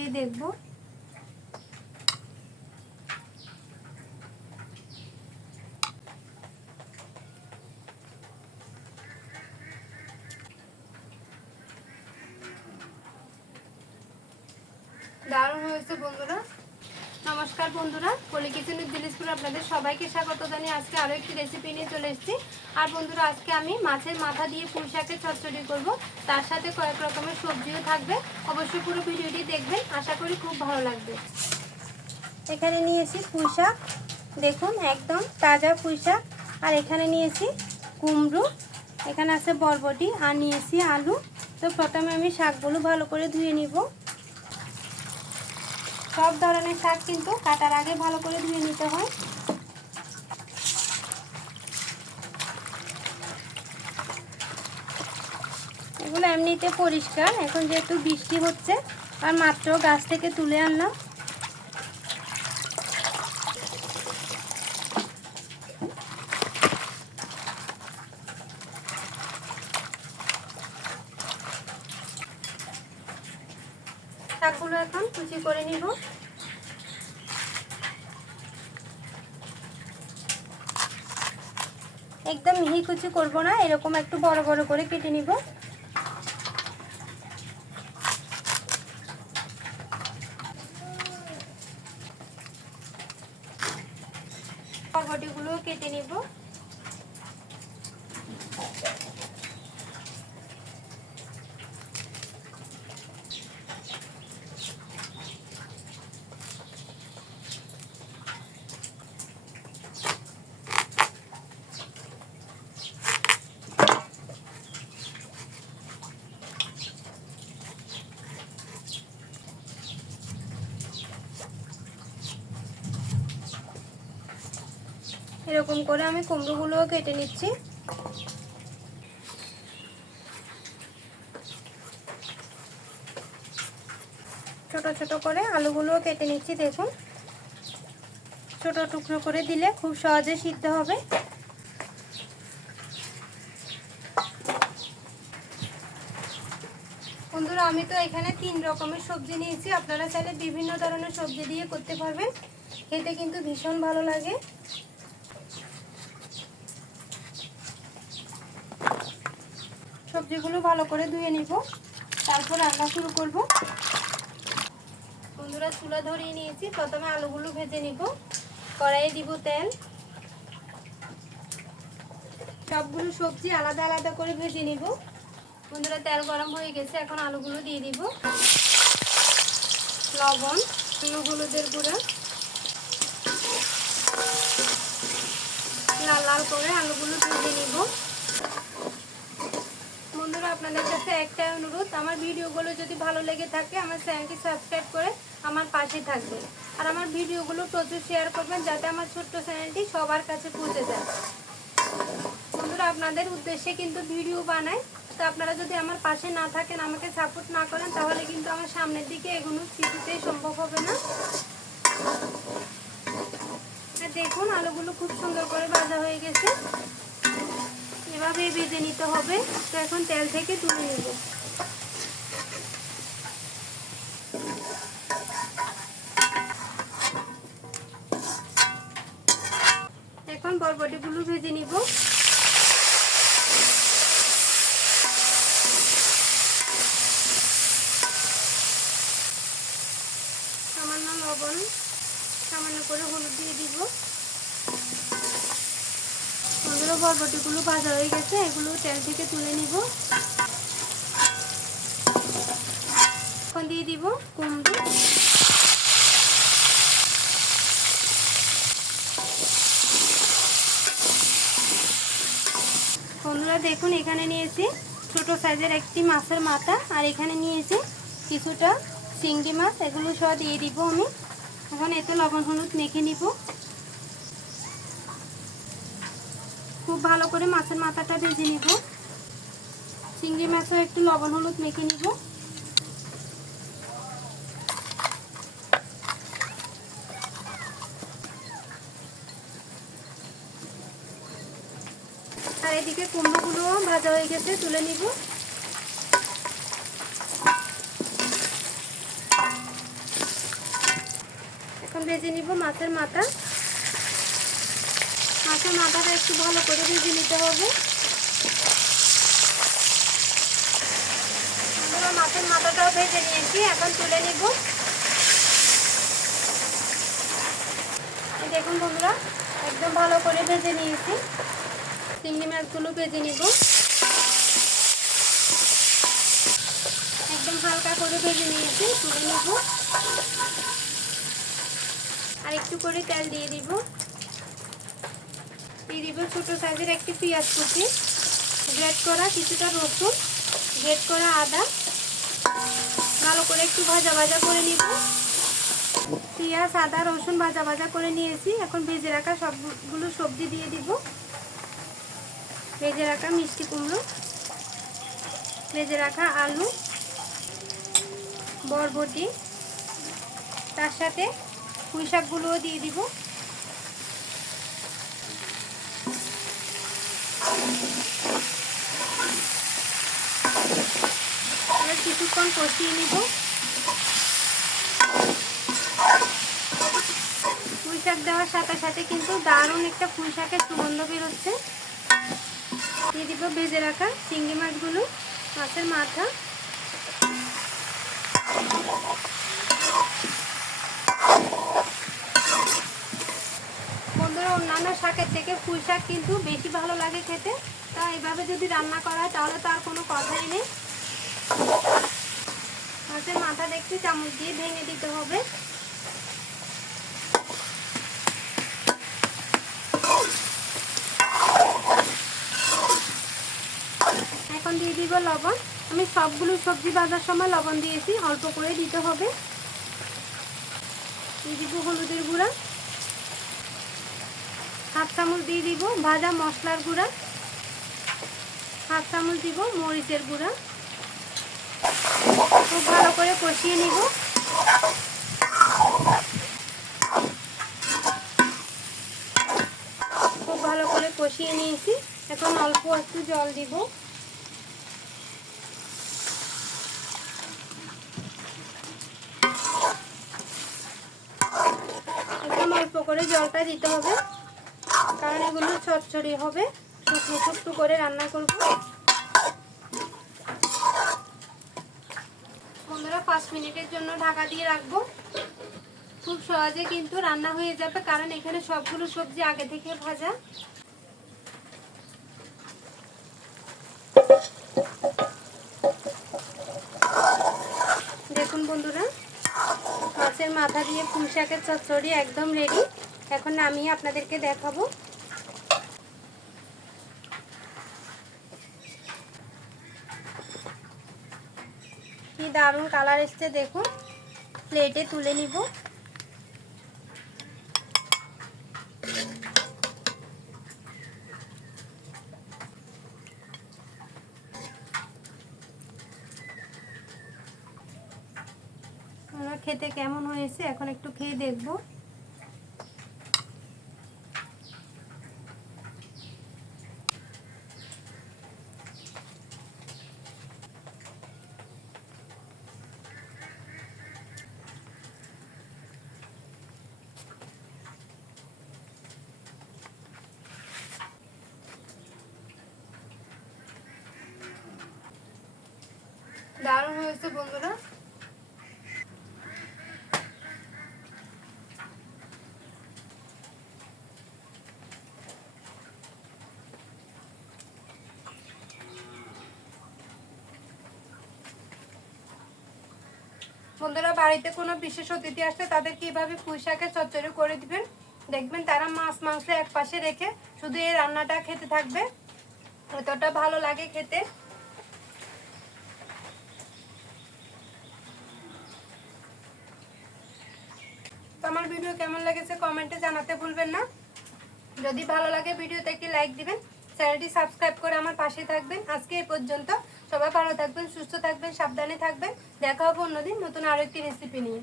খেয়ে দেখব। দারুণ হয়েছে বন্ধুরা। নমস্কার বন্ধুরা, পলি কিচেন উইথ দিনাজপুর আপনাদের সবাইকে স্বাগত জানিয়ে আজকে আরও একটি রেসিপি নিয়ে চলে এসেছি। আর বন্ধুরা, আজকে আমি মাছের মাথা দিয়ে পুঁই শাকের চচ্চড়ি করব। তার সাথে কয়েক রকমের সবজিও থাকবে। অবশ্যই পুরো ভিডিওটি দেখবেন, আশা করি খুব ভালো লাগবে। এখানে নিয়েছি পুঁই শাক, দেখুন একদম তাজা পুঁই শাক। আর এখানে নিয়েছি কুমড়ো, এখানে আছে বরবটি, আর নিয়েছি আলু। তো প্রথমে আমি শাকগুলো ভালো করে ধুয়ে নিব। সব ধরনের শাক কিন্তু কাটার আগে ভালো করে ধুয়ে নিতে হয়। এগুলো এমনিতে পরিষ্কার, এখন যেহেতু বৃষ্টি হচ্ছে আর মাত্র গাছ থেকে তুলে আনলাম। শাকগুলো এখন কুচি করে নিব। একদম মিহি কুচি করব না, এরকম একটু বড় বড় করে কেটে নিব। বরবটিগুলো কেটে নিব। এরকম করে আমি কুমড়োগুলোও কেটে নিচ্ছি। ছোট ছোট করে আলুগুলোও কেটে নিচ্ছি। দেখুন, ছোট টুকরো করে দিলে খুব সহজে সিদ্ধ হবে। বন্ধুরা, আমি তো এখানে 3 রকমের সবজি নিয়েছি। আপনারা চাইলে বিভিন্ন ধরনের সবজি দিয়ে করতে পারবেন, খেতে কিন্তু ভীষণ ভালো লাগে। সবজিগুলো ভালো করে ধুয়ে নিব, তারপর রান্না শুরু করব। বন্ধুরা, চুলা ধরিয়ে নিয়েছি। প্রথমে আলুগুলো ভেজে নিব। কড়াইয়ে দিব তেল। সবগুলো সবজি আলাদা আলাদা করে ভেজে নিব। বন্ধুরা, তেল গরম হয়ে গেছে, এখন আলুগুলো দিয়ে দিব। লবণ, হলুদের গুঁড়া, লাল লাল করে আলুগুলো ভেজে নিব। বন্ধুরা, আপনাদের কাছে একটাই অনুরোধ, আমার ভিডিওগুলো যদি ভালো লেগে থাকে আমার চ্যানেলটি সাবস্ক্রাইব করে আমার পাশে থাকবেন। আর আমার ভিডিওগুলো প্রচুর শেয়ার করবেন, যাতে আমার ছোট্ট চ্যানেলটি সবার কাছে পৌঁছে যায়। বন্ধুরা, আপনাদের উদ্দেশ্যে কিন্তু ভিডিও বানাই। তো আপনারা যদি আমার পাশে না থাকেন, আমাকে সাপোর্ট না করেন, তাহলে কিন্তু আমার সামনের দিকে এগোনো কিছুতেই সম্ভব হবে না। দেখুন, আলুগুলো খুব সুন্দর করে ভাজা হয়ে গেছে। এভাবে ভেজে নিতে হবে। তো এখন তেল থেকে তুলে নেব। এখন বরবটিগুলো ভেজে নিব। সামান্য লবণ, সামান্য করে হলুদ দিয়ে দিব। বন্ধুরা, বরবটিগুলো ভাজা হয়ে গেছে, এগুলো তেল থেকে তুলে নিব। এখন দিয়ে দিব কুমড়ো। বন্ধুরা, দেখুন এখানে নিয়েছি ছোট সাইজের একটি মাছের মাথা, আর এখানে নিয়েছি কিছুটা চিংড়ি মাছ। এগুলো সব দিয়ে দিব আমি। এখন এতে লবণ হলুদ মেখে নিব। খুব ভালো করে মাছের মাথাটা ভেজে নিব। চিংড়ি মাছও একটু লবণ হলুদ মেখে নিব। আর এদিকে কুমড়োগুলো ভাজা হয়ে গেছে, তুলে নিব। এখন ভেজে নিব মাছের মাথা। মাছের মাথাটা একটু ভালো করে ভেজে নিতে হবে। মাছের মাথাটাও ভেজে নিয়েছি, এখন তুলে নিব। দেখুন বন্ধুরা, একদম ভালো করে ভেজে নিয়েছি। চিংড়ি মাছগুলো ভেজে নিব, একদম হালকা করে ভেজে নিয়েছি, তুলে নিব। আর একটু করে তেল দিয়ে দিব। দিয়ে দিব ছোট সাইজের একটি পেঁয়াজ কুচি, গ্রেট করা কিছুটা রসুন, গ্রেট করা আদা। ভালো করে একটু ভাজা ভাজা করে নিব। পেঁয়াজ আদা রসুন ভাজা ভাজা করে নিয়েছি। এখন ভেজে রাখা সবগুলো সবজি দিয়ে দিব। ভেজে রাখা মিষ্টি কুমড়ো, ভেজে রাখা আলু, বরবটি, তার সাথে পুঁই শাকগুলোও দিয়ে দিব। এবার কিছুক্ষণ কষিয়ে নিব। পুঁই শাক দেওয়ার সাথে সাথে কিন্তু দারুণ একটা পুঁই শাকের সুগন্ধ বেরোচ্ছে। দিয়ে দিব ভেজে রাখা চিংড়ি মাছগুলো, মাছের মাথা। বন্ধুরা, অন্যান্য শাকের থেকে পুঁই শাক কিন্তু বেশি ভালো লাগে খেতে। তা এভাবে যদি রান্না করা হয় তাহলে তো আর কোনো কথাই নেই। মাছের মাথাটা একটু চামচ দিয়ে ভেঙে দিতে হবে। এখন দিয়ে দিব লবণ। আমি সবগুলো সবজি ভাজার সময় লবণ দিয়েছি, অল্প করে দিতে হবে। দিয়ে দিব হলুদের গুঁড়া, হাফ চামচ দিয়ে দিব ভাজা মশলার গুঁড়া, হাফ চামচ দিব মরিচের গুঁড়া। খুব ভালো করে কষিয়ে নিব। খুব ভালো করে কষিয়ে নিয়েছি। এখন অল্প একটু জল দিব। একদম অল্প করে জলটা দিতে হবে, কারণ এগুলো চচ্চড়ি হবে, শুকনো শুকনো করে রান্না করব। বন্ধুরা, 5 মিনিটের জন্য ঢাকা দিয়ে রাখবো। খুব সহজে কিন্তু রান্না হয়ে যাবে, কারণ এখানে সবগুলো সবজি আগে থেকে ভাজা। দেখুন বন্ধুরা, মাছের মাথা দিয়ে পুঁই শাকের চচ্চড়ি একদম রেডি। এখন নামিয়ে আপনাদেরকে দেখাবো। কি দারুণ কালার এসছে দেখুন। প্লেটে তুলে নিব। খেতে কেমন হয়েছে এখন একটু খেয়ে দেখব। দারুণ হয়েছে বন্ধুরা। বন্ধুরা, বাড়িতে কোনো বিশেষ অতিথি আসলে তাদেরকে এইভাবে পুঁই শাকের চচ্চড়ি করে দিবেন। দেখবেন তারা মাছ মাংস এক পাশে রেখে শুধু এই রান্নাটা খেতে থাকবে। এতটা ভালো লাগে খেতে। তো আমার ভিডিও কেমন লেগেছে কমেন্টে জানাতে ভুলবেন না। যদি ভালো লাগে ভিডিওতে একটি লাইক দিবেন, চ্যানেলটি সাবস্ক্রাইব করে আমার পাশে থাকবেন। আজকে এই পর্যন্ত। সবাই ভালো থাকবেন, সুস্থ থাকবেন, সাবধানে থাকবেন। দেখা হবে অন্যদিন নতুন আরো একটি রেসিপি নিয়ে।